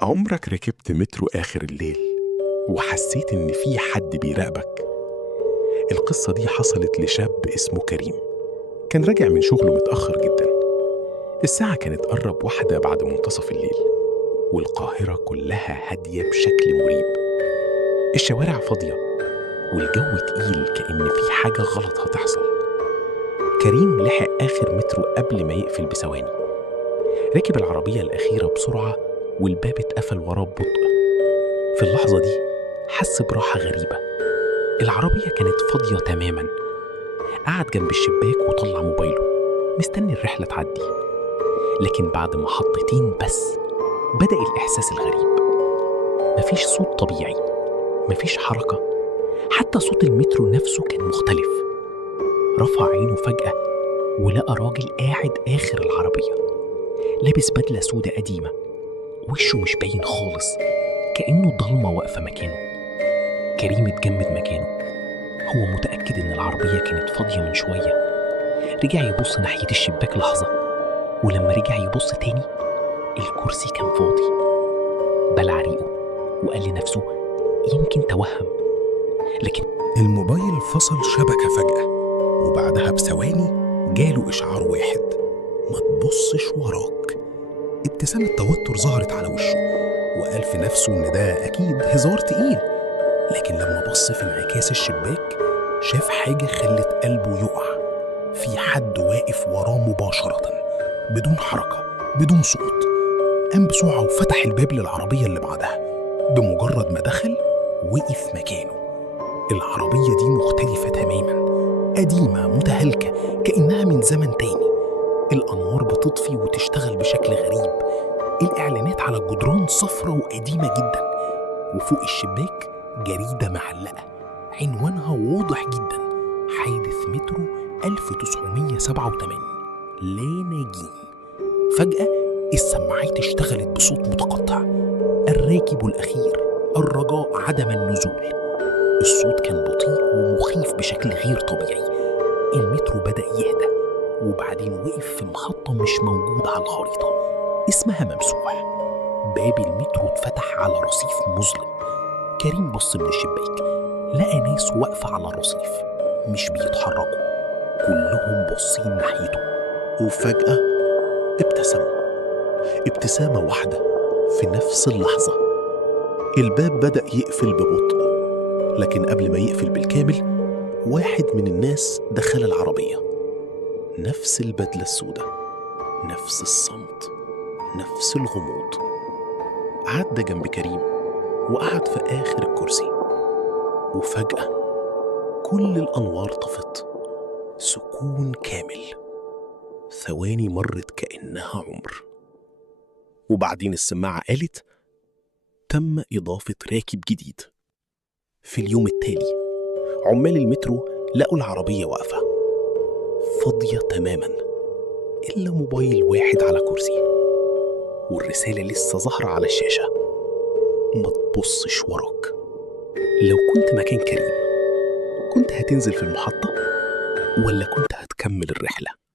عمرك ركبت مترو آخر الليل وحسيت إن في حد بيراقبك؟ القصة دي حصلت لشاب اسمه كريم. كان راجع من شغله متأخر جدا. الساعة كانت قرب 1 بعد منتصف الليل، والقاهرة كلها هادية بشكل مريب. الشوارع فاضية والجو تقيل كأن في حاجة غلط هتحصل. كريم لحق آخر مترو قبل ما يقفل بثواني. ركب العربية الأخيرة بسرعة والباب اتقفل وراه ببطء. في اللحظة دي حس براحة غريبة. العربية كانت فاضية تماما. قعد جنب الشباك وطلع موبايله مستني الرحلة تعدي. لكن بعد محطتين بس بدأ الإحساس الغريب. مفيش صوت طبيعي، مفيش حركة، حتى صوت المترو نفسه كان مختلف. رفع عينه فجأة ولقى راجل قاعد آخر العربية، لابس بدلة سودة قديمة، وشه مش باين خالص، كأنه ضلمة واقفة مكانه. كريم اتجمد مكانه، هو متأكد إن العربية كانت فاضية من شوية. رجع يبص ناحية الشباك لحظة، ولما رجع يبص تاني الكرسي كان فاضي. بلع ريقه وقال لنفسه يمكن توهم. لكن الموبايل فصل شبكة فجأة، وبعدها بثواني جاله إشعار واحد: ما تبصش وراك. ابتسامة توتر ظهرت على وشه، وقال في نفسه إن ده أكيد هزار تقيل. لكن لما بص في انعكاس الشباك شاف حاجة خلت قلبه يقع. في حد واقف وراه مباشرة، بدون حركة، بدون صوت. قام بسرعة وفتح الباب للعربية اللي بعدها. بمجرد ما دخل وقف مكانه. العربية دي مختلفة تماما، قديمة متهالكة كأنها من زمن تاني. الأنوار بتطفي وتشتغل بشكل غريب. الإعلانات على الجدران صفرة وقديمة جدا، وفوق الشباك جريدة معلقة عنوانها واضح جدا: حادث مترو 1987 لا ناجين. فجأة السماعات اشتغلت بصوت متقطع: الراكب الأخير، الرجاء عدم النزول. الصوت كان بطيء ومخيف بشكل غير طبيعي. المترو بدأ يهدى، وبعدين وقف في محطة مش موجودة على الخريطة، اسمها ممسوح. باب المترو اتفتح على رصيف مظلم. كريم بص من الشباك، لقى ناس واقفة على الرصيف مش بيتحركوا، كلهم باصين ناحيته. وفجأة ابتسموا ابتسامة واحدة في نفس اللحظة. الباب بدأ يقفل ببطء، لكن قبل ما يقفل بالكامل واحد من الناس دخل العربية. نفس البدلة السوداء، نفس الصمت، نفس الغموض. عدى جنب كريم وقعد في آخر الكرسي. وفجأة كل الأنوار طفت. سكون كامل. ثواني مرت كأنها عمر، وبعدين السماعة قالت: تم إضافة راكب جديد. في اليوم التالي عمال المترو لقوا العربية واقفة فاضية تماما، إلا موبايل واحد على كرسي، والرسالة لسه ظاهرة على الشاشة: ما تبصش وراك. لو كنت مكان كريم كنت هتنزل في المحطة ولا كنت هتكمل الرحلة؟